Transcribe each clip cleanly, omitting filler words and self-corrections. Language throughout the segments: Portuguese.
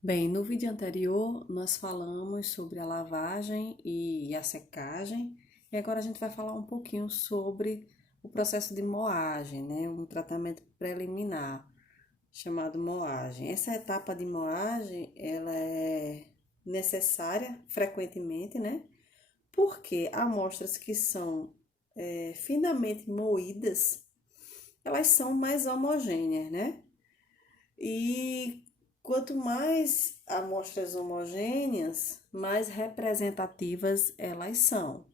Bem, no vídeo anterior nós falamos sobre a lavagem e a secagem, e agora a gente vai falar um pouquinho sobre o processo de moagem, né? Um tratamento preliminar chamado moagem. Essa etapa de moagem, ela é necessária frequentemente, né? Porque amostras que são finamente moídas, elas são mais homogêneas, né? E quanto mais amostras homogêneas, mais representativas elas são,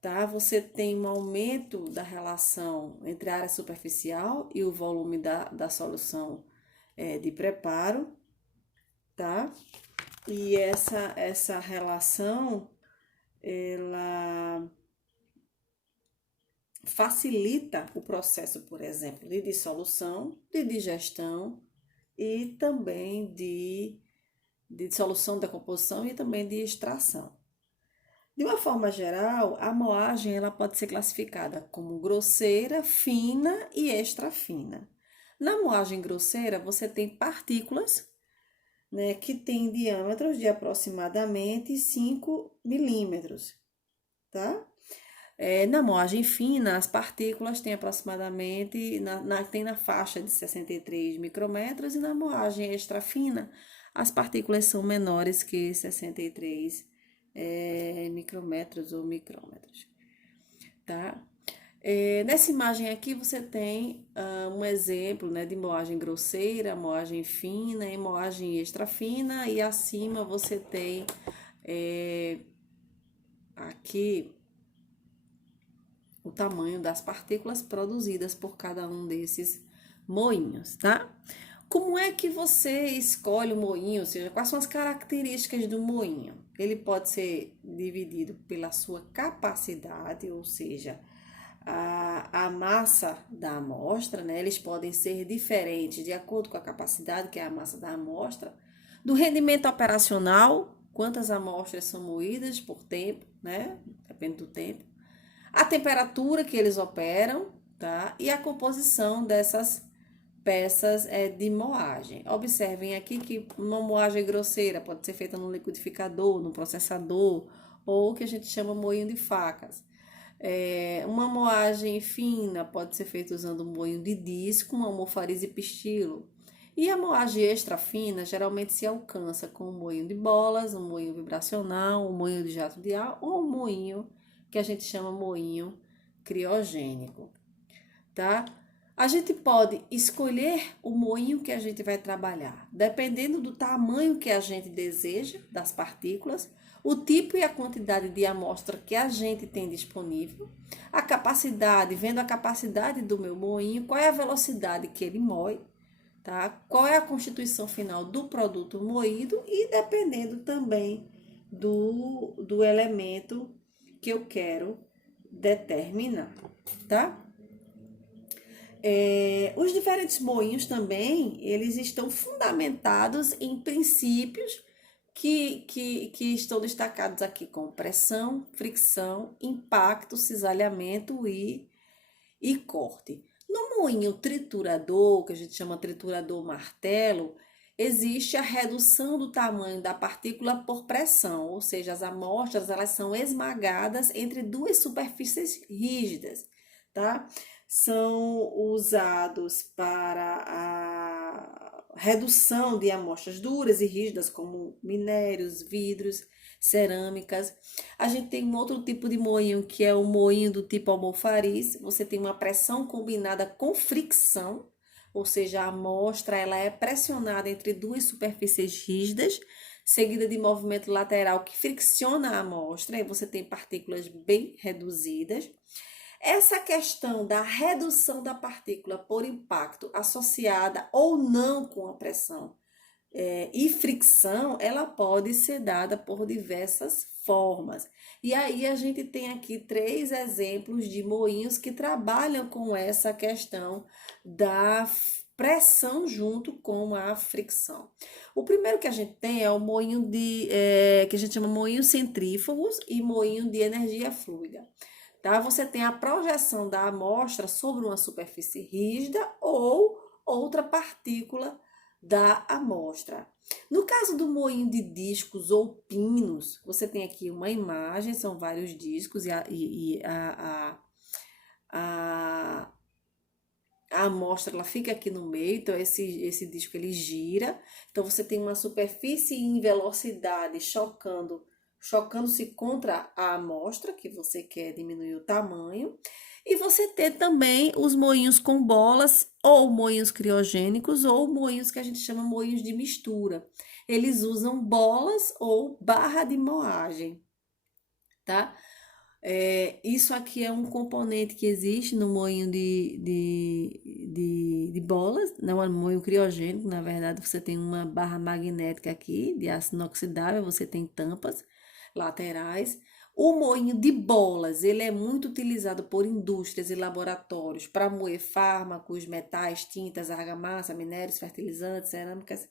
tá? Você tem um aumento da relação entre a área superficial e o volume da solução de preparo, tá? E essa relação, ela facilita o processo, por exemplo, de dissolução, de digestão e também de dissolução da composição e também de extração. De uma forma geral, a moagem ela pode ser classificada como grosseira, fina e extra fina. Na moagem grosseira, você tem partículas, né, que têm diâmetros de aproximadamente 5 milímetros, tá? Na moagem fina, as partículas têm aproximadamente, tem na faixa de 63 micrômetros, e na moagem extra fina, as partículas são menores que 63 micrômetros ou micrômetros, tá? Nessa imagem aqui você tem um exemplo, né, de moagem grosseira, moagem fina e moagem extra fina, e acima você tem aqui o tamanho das partículas produzidas por cada um desses moinhos, tá? Como é que você escolhe o moinho? Ou seja, quais são as características do moinho? Ele pode ser dividido pela sua capacidade, ou seja, a massa da amostra, né? Eles podem ser diferentes de acordo com a capacidade, que é a massa da amostra, do rendimento operacional, quantas amostras são moídas por tempo, né? Depende do tempo, a temperatura que eles operam, tá? E a composição dessas peças de moagem. Observem aqui que uma moagem grosseira pode ser feita no liquidificador, no processador, ou o que a gente chama moinho de facas. Uma moagem fina pode ser feita usando um moinho de disco, uma almofarize pistilo. E a moagem extra fina geralmente se alcança com um moinho de bolas, um moinho vibracional, um moinho de jato de ar ou um moinho que a gente chama moinho criogênico, tá? A gente pode escolher o moinho que a gente vai trabalhar, dependendo do tamanho que a gente deseja das partículas, o tipo e a quantidade de amostra que a gente tem disponível, a capacidade, vendo a capacidade do meu moinho, qual é a velocidade que ele moe, tá? Qual é a constituição final do produto moído e dependendo também do elemento que eu quero determinar, tá? Os diferentes moinhos também, eles estão fundamentados em princípios que estão destacados aqui como pressão, fricção, impacto, cisalhamento e corte. No moinho triturador, que a gente chama triturador martelo, existe a redução do tamanho da partícula por pressão, ou seja, as amostras elas são esmagadas entre duas superfícies rígidas, tá? São usados para a redução de amostras duras e rígidas, como minérios, vidros, cerâmicas. A gente tem um outro tipo de moinho, que é o moinho do tipo almofariz. Você tem uma pressão combinada com fricção, ou seja, a amostra ela é pressionada entre duas superfícies rígidas, seguida de movimento lateral que fricciona a amostra, e você tem partículas bem reduzidas. Essa questão da redução da partícula por impacto associada ou não com a pressão e fricção, ela pode ser dada por diversas formas. E aí a gente tem aqui três exemplos de moinhos que trabalham com essa questão da pressão junto com a fricção. O primeiro que a gente tem é o moinho que a gente chama moinho centrífugos e moinho de energia fluida. Tá? Você tem a projeção da amostra sobre uma superfície rígida ou outra partícula da amostra. No caso do moinho de discos ou pinos, você tem aqui uma imagem, são vários discos a, a amostra ela fica aqui no meio, então esse disco ele gira, então você tem uma superfície em velocidade chocando-se contra a amostra, que você quer diminuir o tamanho, e você tem também os moinhos com bolas, ou moinhos criogênicos, ou moinhos que a gente chama moinhos de mistura. Eles usam bolas ou barra de moagem, tá? Isso aqui é um componente que existe no moinho de bolas, não é um moinho criogênico, na verdade você tem uma barra magnética aqui de aço inoxidável, você tem tampas laterais. O moinho de bolas, ele é muito utilizado por indústrias e laboratórios para moer fármacos, metais, tintas, argamassa, minérios, fertilizantes, cerâmicas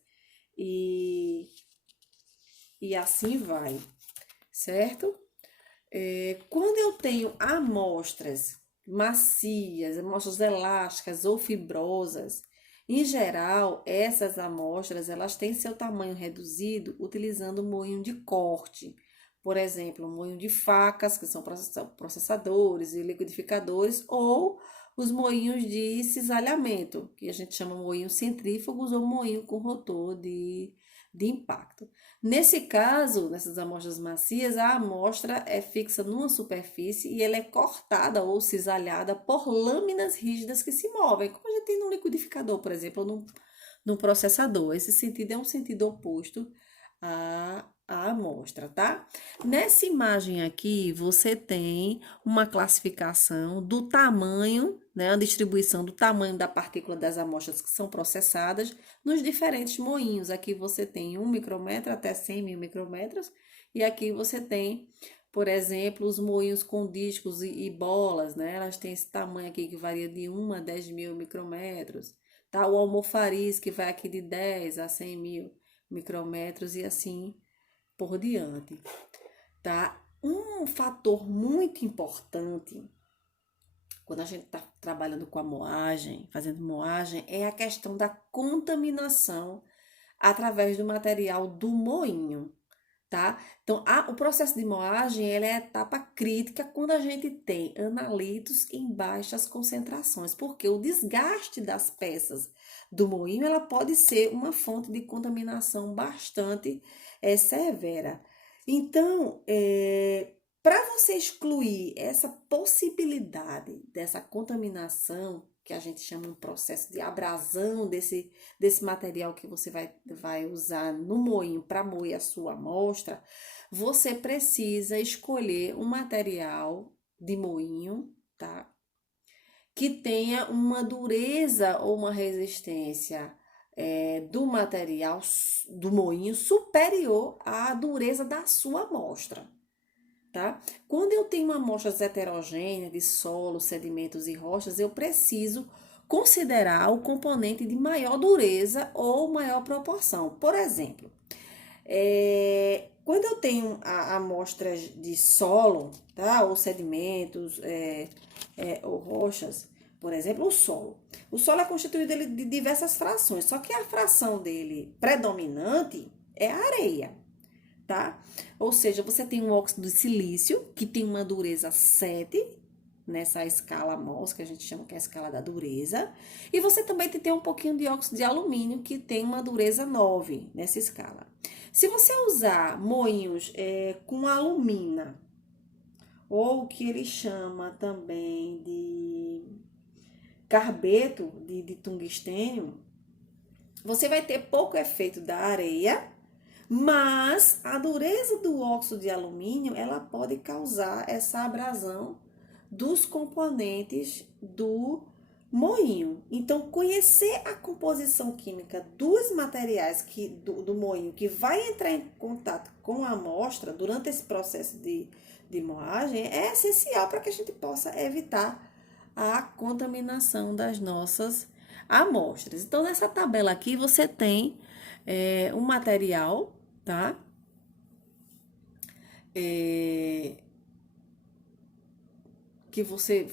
e, e assim vai, certo? Quando eu tenho amostras macias, amostras elásticas ou fibrosas, em geral, essas amostras elas têm seu tamanho reduzido utilizando moinho de corte. Por exemplo, moinho de facas, que são processadores e liquidificadores, ou os moinhos de cisalhamento, que a gente chama moinhos centrífugos ou moinho com rotor de impacto. Nesse caso, nessas amostras macias, a amostra é fixa numa superfície e ela é cortada ou cisalhada por lâminas rígidas que se movem, como a gente tem no liquidificador, por exemplo, ou num processador. Esse sentido é um sentido oposto à amostra, tá? Nessa imagem aqui, você tem uma classificação do tamanho, né, a distribuição do tamanho da partícula das amostras que são processadas nos diferentes moinhos. Aqui você tem 1 micrômetro até 100.000 micrômetros, e aqui você tem, por exemplo, os moinhos com discos e bolas, né? Elas têm esse tamanho aqui que varia de 1 a 10.000 micrômetros, tá? O almofariz que vai aqui de 10 a 100.000 micrômetros e assim por diante, tá? Um fator muito importante quando a gente está trabalhando com a moagem, fazendo moagem, é a questão da contaminação através do material do moinho, tá? Então, o processo de moagem, ele é a etapa crítica quando a gente tem analitos em baixas concentrações, porque o desgaste das peças do moinho, ela pode ser uma fonte de contaminação bastante severa. Então, para você excluir essa possibilidade dessa contaminação, que a gente chama um processo de abrasão desse material que você vai usar no moinho para moer a sua amostra, você precisa escolher um material de moinho, tá? Que tenha uma dureza ou uma resistência do material do moinho superior à dureza da sua amostra, tá? Quando eu tenho amostras heterogêneas de solo, sedimentos e rochas, eu preciso considerar o componente de maior dureza ou maior proporção. Por exemplo, quando eu tenho amostras de solo, tá? Ou sedimentos, ou rochas, por exemplo, o solo. O solo é constituído de diversas frações, só que a fração dele predominante é a areia, tá? Ou seja, você tem um óxido de silício, que tem uma dureza 7, nessa escala MOS, que a gente chama que é a escala da dureza, e você também tem um pouquinho de óxido de alumínio, que tem uma dureza 9 nessa escala. Se você usar moinhos com alumina, ou o que ele chama também de carbeto de tungstênio, você vai ter pouco efeito da areia, mas a dureza do óxido de alumínio, ela pode causar essa abrasão dos componentes do moinho. Então, conhecer a composição química dos materiais do moinho que vai entrar em contato com a amostra durante esse processo de moagem é essencial para que a gente possa evitar a contaminação das nossas amostras. Então, nessa tabela aqui, você tem um material, tá? Que você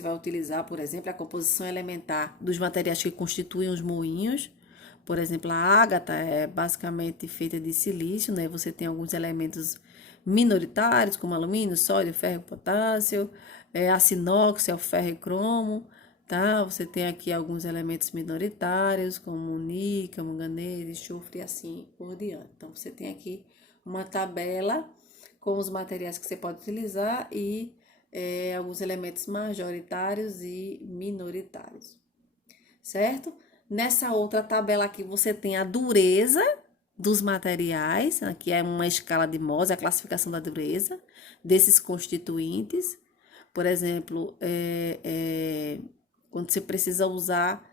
vai utilizar, por exemplo, a composição elementar dos materiais que constituem os moinhos, Por exemplo, a ágata é basicamente feita de silício, né? Você tem alguns elementos minoritários, como alumínio, sódio, ferro, potássio, aço inox, é o ferro e cromo, tá? Você tem aqui alguns elementos minoritários, como níquel, manganês, enxofre e assim por diante. Então, você tem aqui uma tabela com os materiais que você pode utilizar e alguns elementos majoritários e minoritários, certo? Nessa outra tabela aqui você tem a dureza dos materiais, aqui é uma escala de Mohs, a classificação da dureza desses constituintes. Por exemplo, quando você precisa usar,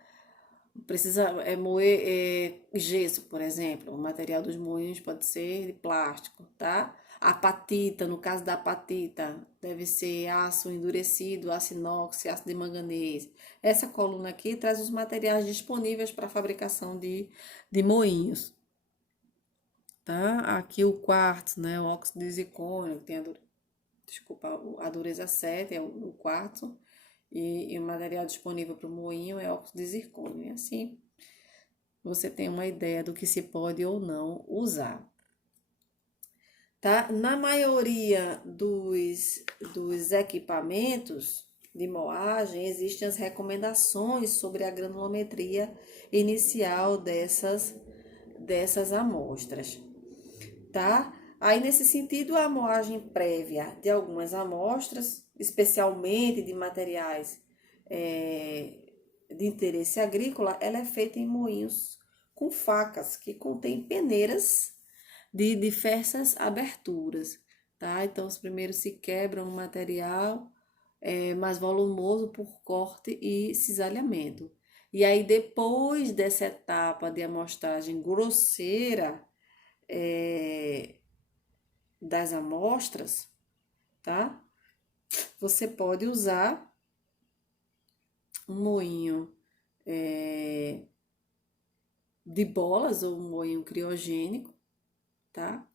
moer gesso, por exemplo, o material dos moinhos pode ser de plástico, tá? A apatita, no caso da apatita, deve ser aço endurecido, aço inox, aço de manganês. Essa coluna aqui traz os materiais disponíveis para a fabricação de moinhos, tá? Aqui o quartzo, né? O óxido de zircônio, que tem a dureza 7, é o quartzo. E o material disponível para o moinho é óxido de zircônio. E assim, você tem uma ideia do que se pode ou não usar. Tá? Na maioria dos equipamentos de moagem, existem as recomendações sobre a granulometria inicial dessas amostras, tá? Aí, nesse sentido, a moagem prévia de algumas amostras, especialmente de materiais de interesse agrícola, ela é feita em moinhos com facas que contêm peneiras de diversas aberturas, tá? Então, os primeiros se quebram o material mais volumoso por corte e cisalhamento. E aí, depois dessa etapa de amostragem grosseira das amostras, tá? Você pode usar um moinho de bolas ou um moinho criogênico, tá?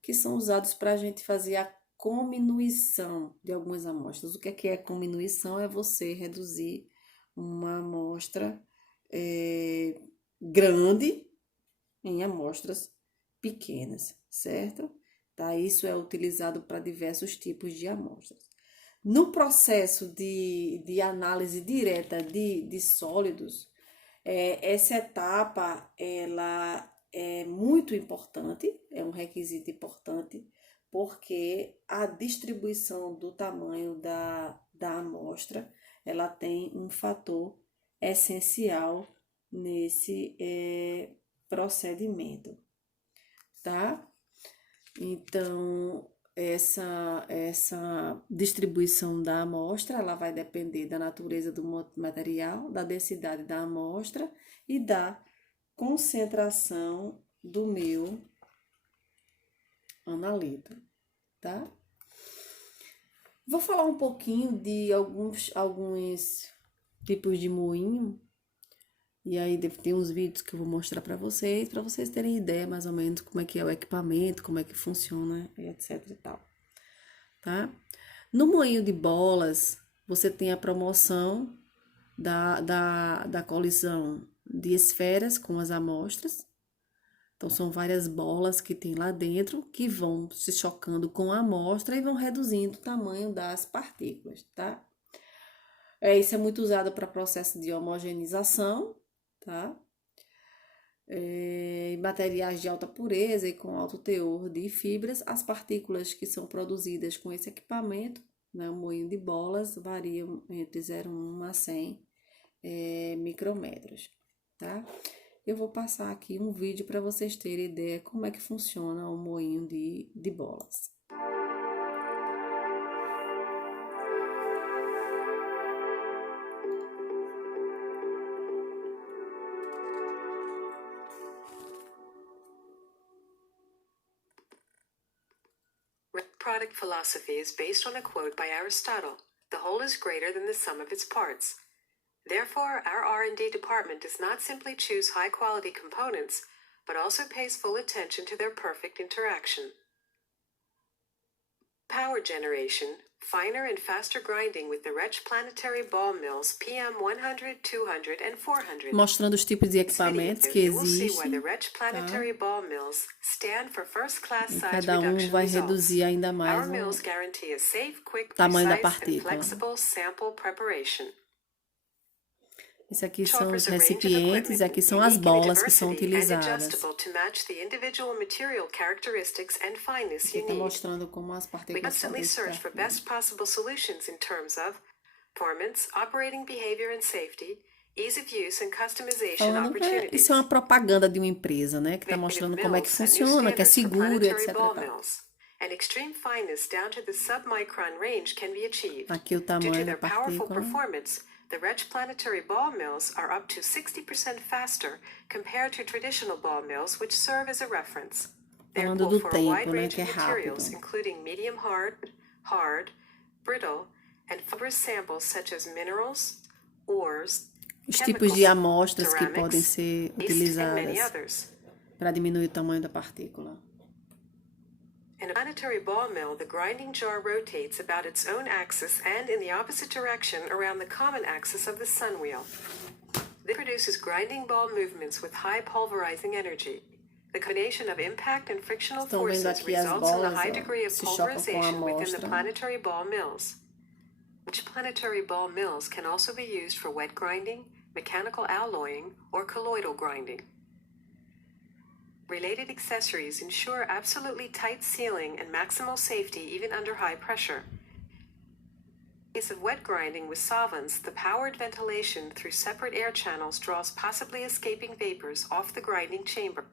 Que são usados para a gente fazer a cominuição de algumas amostras. O que é cominuição? É você reduzir uma amostra grande em amostras pequenas, certo? Tá? Isso é utilizado para diversos tipos de amostras. No processo de análise direta de sólidos, essa etapa ela é muito importante, é um requisito importante, porque a distribuição do tamanho da amostra ela tem um fator essencial nesse procedimento, tá? Então, essa distribuição da amostra, ela vai depender da natureza do material, da densidade da amostra e da concentração do meu analito, tá? Vou falar um pouquinho de alguns tipos de moinho. E aí tem uns vídeos que eu vou mostrar para vocês terem ideia mais ou menos como é que é o equipamento, como é que funciona, etc e tal, tá? No moinho de bolas, você tem a promoção da colisão de esferas com as amostras. Então, são várias bolas que tem lá dentro que vão se chocando com a amostra e vão reduzindo o tamanho das partículas, tá? Isso é muito usado para processo de homogeneização, tá? Materiais de alta pureza e com alto teor de fibras, as partículas que são produzidas com esse equipamento, né, o moinho de bolas, variam entre 0,1 a 100 micrômetros, tá? Eu vou passar aqui um vídeo para vocês terem ideia como é que funciona o moinho de bolas. Product philosophy is based on a quote by Aristotle: "The whole is greater than the sum of its parts." Therefore, our R&D department does not simply choose high-quality components, but also pays full attention to their perfect interaction. Power generation, finer and faster grinding with the Wretch Planetary Ball Mills PM100, 200, and 400. Mostrando os tipos de In this video, equipamentos que you will see why the existem, Wretch Planetary Ball Mills stand for first-class e size cada reduction vai results. reduzir ainda Our mais mills o guarantee a safe, quick, tamanho da precise, and partícula. flexible sample preparation. Esse aqui Which são os offers a range of recipientes, e equipment aqui são as unique in bolas que são diversity and utilizadas. adjustable to match the individual material characteristics and fineness Aqui you está need. mostrando como as We partículas constantly podem search ficar for finas. best possible solutions in terms of performance, operating behavior and safety, ease of use and customization Falando, isso opportunities. é uma propaganda de uma empresa, né? Que está mostrando como é que funciona, que é seguro, etc. e tal. And extreme fineness down to the submicron range can be achieved. Aqui o Due to tamanho da their powerful partícula. performance, the Wretch Planetary Ball Mills are up to 60% faster compared to traditional ball mills, which serve as a reference. They're Falando equal do for a wide tempo, né? range Que é of materials, rápido. including medium hard, brittle, and fibrous samples such as minerals, ores, Os tipos de chemicals, amostras que podem ceramics, ser waste, and many utilizadas others. para diminuir o tamanho da partícula. In a planetary ball mill, the grinding jar rotates about its own axis and in the opposite direction around the common axis of the sun wheel. This produces grinding ball movements with high pulverizing energy. The combination of impact and frictional Estão vendo forces aqui as results in a bolas, high ó, degree of se chocam com a pulverization within the amostra. planetary ball mills. Which planetary ball mills can also be used for wet grinding, mechanical alloying, or colloidal grinding. Related accessories ensure absolutely tight sealing and maximal safety even under high pressure. In case of wet grinding with solvents, the powered ventilation through separate air channels draws possibly escaping vapors off the grinding chamber.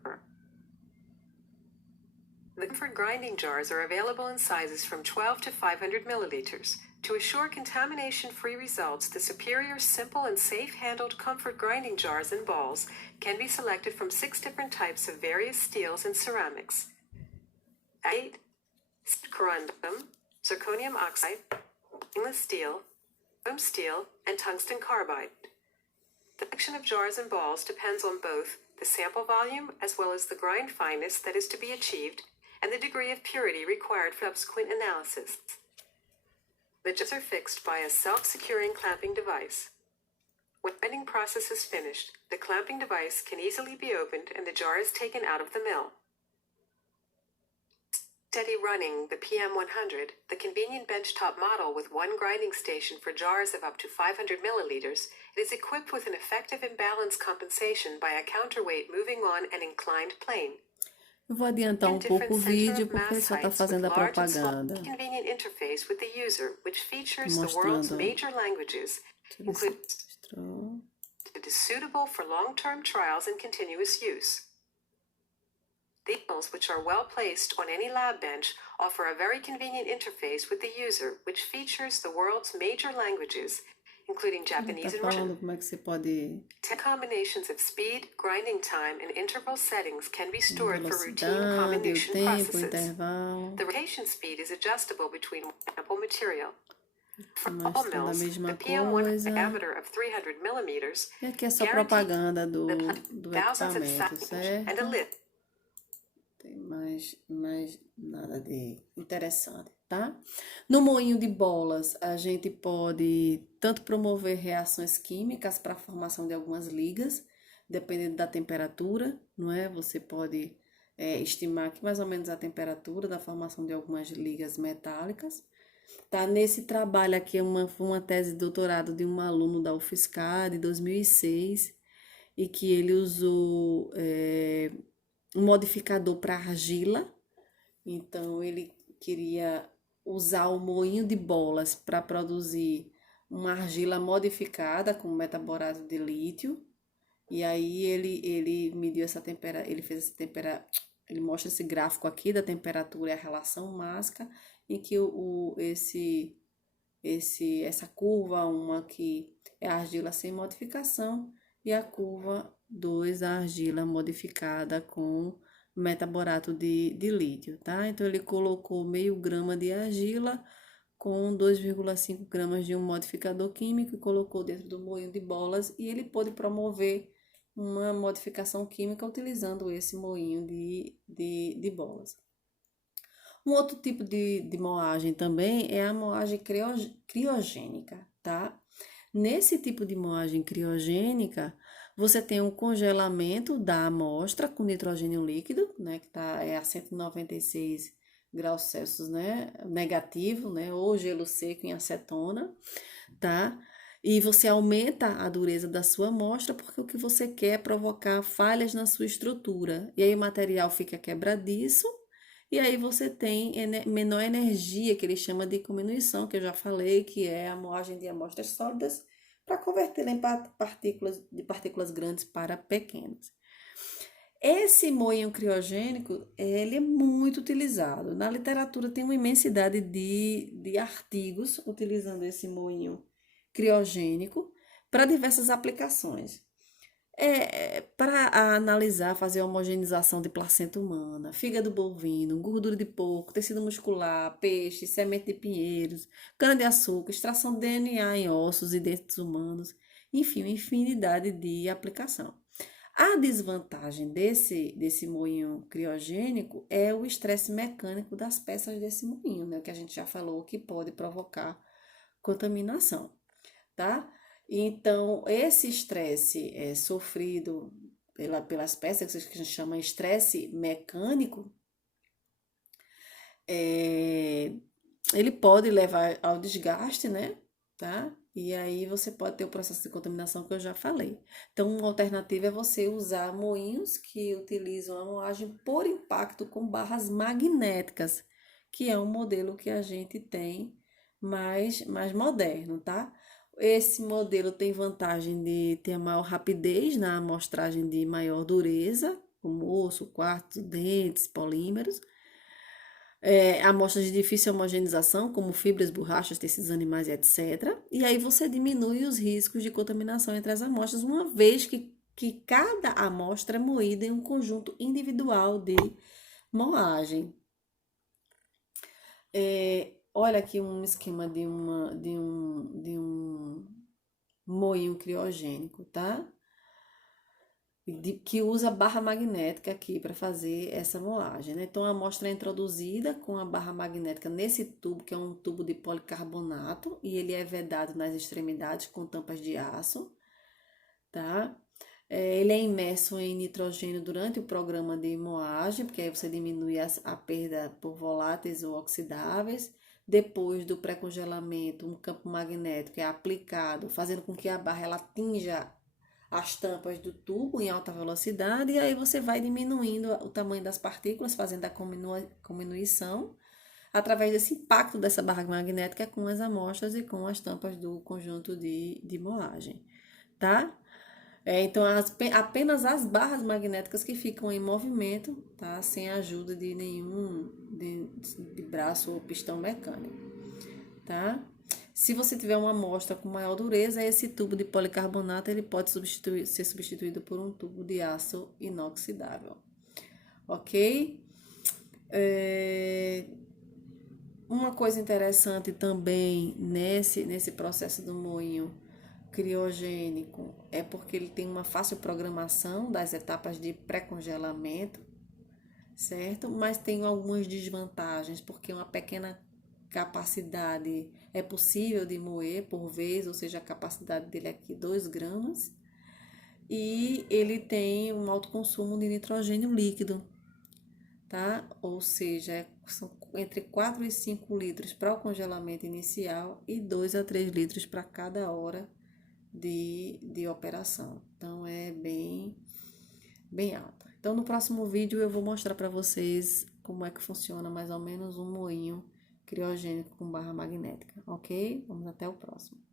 The Comfort grinding jars are available in sizes from 12 to 500 milliliters. To assure contamination-free results, the superior, simple, and safe-handled Comfort grinding jars and balls can be selected from 6 different types of various steels and ceramics: agate, corundum, zirconium oxide, stainless steel, chrome steel, and tungsten carbide. The selection of jars and balls depends on both the sample volume as well as the grind fineness that is to be achieved and the degree of purity required for subsequent analysis. The jars are fixed by a self-securing clamping device. When the grinding process is finished, the clamping device can easily be opened and the jar is taken out of the mill. Steady running the PM100, the convenient benchtop model with one grinding station for jars of up to 500 milliliters, it is equipped with an effective imbalance compensation by a counterweight moving on an inclined plane. Eu vou adiantar um pouco o vídeo porque só está fazendo a propaganda. Convenient interface with the user, which features the world's Mostrando. major languages, including it is suitable for long-term trials and continuous use. These mills, which are well placed on any lab bench, offer a very convenient interface with the user, which features the world's major languages, including Japanese Está and Russian. falando como é que você pode 10 combinations of speed, grinding time, and interval settings can be stored for routine velocidade, o combination tempo, o processes. intervalo. The rotation speed is adjustable between sample material. For Mas all tudo a mills, mesma the PM1 coisa. diameter of 300 millimeters E aqui é só guarantees propaganda do thousands of equipamento, cycles and a certo? lid. Tem mais nada de interessante, tá? No moinho de bolas, a gente pode tanto promover reações químicas para a formação de algumas ligas, dependendo da temperatura, não é? Você pode estimar aqui mais ou menos a temperatura da formação de algumas ligas metálicas. Tá? Nesse trabalho aqui, foi uma tese de doutorado de um aluno da UFSCar, de 2006, e que ele usou um modificador para argila. Então, ele queria usar o moinho de bolas para produzir uma argila modificada com metaborato de lítio. E aí, ele mediu essa temperatura, ele fez essa temperatura, ele mostra esse gráfico aqui da temperatura e a relação Masca, em que essa curva 1 aqui é a argila sem modificação e a curva 2 a argila modificada com metaborato de lítio, tá? Então, ele colocou meio grama de argila com 2,5 gramas de um modificador químico e colocou dentro do moinho de bolas e ele pôde promover uma modificação química utilizando esse moinho de bolas. Um outro tipo de moagem também é a moagem criogênica, tá? Nesse tipo de moagem criogênica, você tem um congelamento da amostra com nitrogênio líquido, né, que é a 196 graus Celsius, né, negativo, né, ou gelo seco em acetona, tá? E você aumenta a dureza da sua amostra porque o que você quer é provocar falhas na sua estrutura. E aí o material fica quebradiço e aí você tem menor energia, que ele chama de diminuição, que eu já falei, que é a moagem de amostras sólidas para converter em partículas grandes para pequenas. Esse moinho criogênico, ele é muito utilizado. Na literatura tem uma imensidade de artigos utilizando esse moinho criogênico para diversas aplicações. Para analisar, fazer a homogeneização de placenta humana, fígado bovino, gordura de porco, tecido muscular, peixe, semente de pinheiros, cana-de-açúcar, extração de DNA em ossos e dentes humanos, enfim, uma infinidade de aplicação. A desvantagem desse moinho criogênico é o estresse mecânico das peças desse moinho, né? Que a gente já falou que pode provocar contaminação, tá? Então, esse estresse sofrido pelas peças, que a gente chama estresse mecânico, ele pode levar ao desgaste, né? Tá? E aí você pode ter o processo de contaminação que eu já falei. Então, uma alternativa é você usar moinhos que utilizam a moagem por impacto com barras magnéticas, que é um modelo que a gente tem mais moderno, tá? Esse modelo tem vantagem de ter maior rapidez na amostragem de maior dureza, como osso, quartzo, dentes, polímeros. Amostras de difícil homogeneização, como fibras, borrachas, tecidos animais, etc. E aí você diminui os riscos de contaminação entre as amostras, uma vez que cada amostra é moída em um conjunto individual de moagem. Olha aqui um esquema de um moinho criogênico, tá? Que usa barra magnética aqui para fazer essa moagem, né? Então a amostra é introduzida com a barra magnética nesse tubo, que é um tubo de policarbonato, e ele é vedado nas extremidades com tampas de aço, tá? Ele é imerso em nitrogênio durante o programa de moagem, porque aí você diminui a perda por voláteis ou oxidáveis. Depois do pré-congelamento, um campo magnético é aplicado, fazendo com que a barra ela atinja as tampas do tubo em alta velocidade, e aí você vai diminuindo o tamanho das partículas, fazendo a diminuição, através desse impacto dessa barra magnética com as amostras e com as tampas do conjunto de moagem, tá? Então, apenas as barras magnéticas que ficam em movimento, tá? Sem a ajuda de nenhum de braço ou pistão mecânico, tá? Se você tiver uma amostra com maior dureza, esse tubo de policarbonato ele pode ser substituído por um tubo de aço inoxidável, ok? Uma coisa interessante também nesse processo do moinho criogênico é porque ele tem uma fácil programação das etapas de pré-congelamento, certo? Mas tem algumas desvantagens, porque uma pequena capacidade é possível de moer por vez, ou seja, a capacidade dele é aqui 2 gramas, e ele tem um alto consumo de nitrogênio líquido, tá? Ou seja, são entre 4 e 5 litros para o congelamento inicial e 2 a 3 litros para cada hora de operação. Então, é bem alta. Então, no próximo vídeo eu vou mostrar para vocês como é que funciona mais ou menos um moinho criogênico com barra magnética, ok? Vamos até o próximo.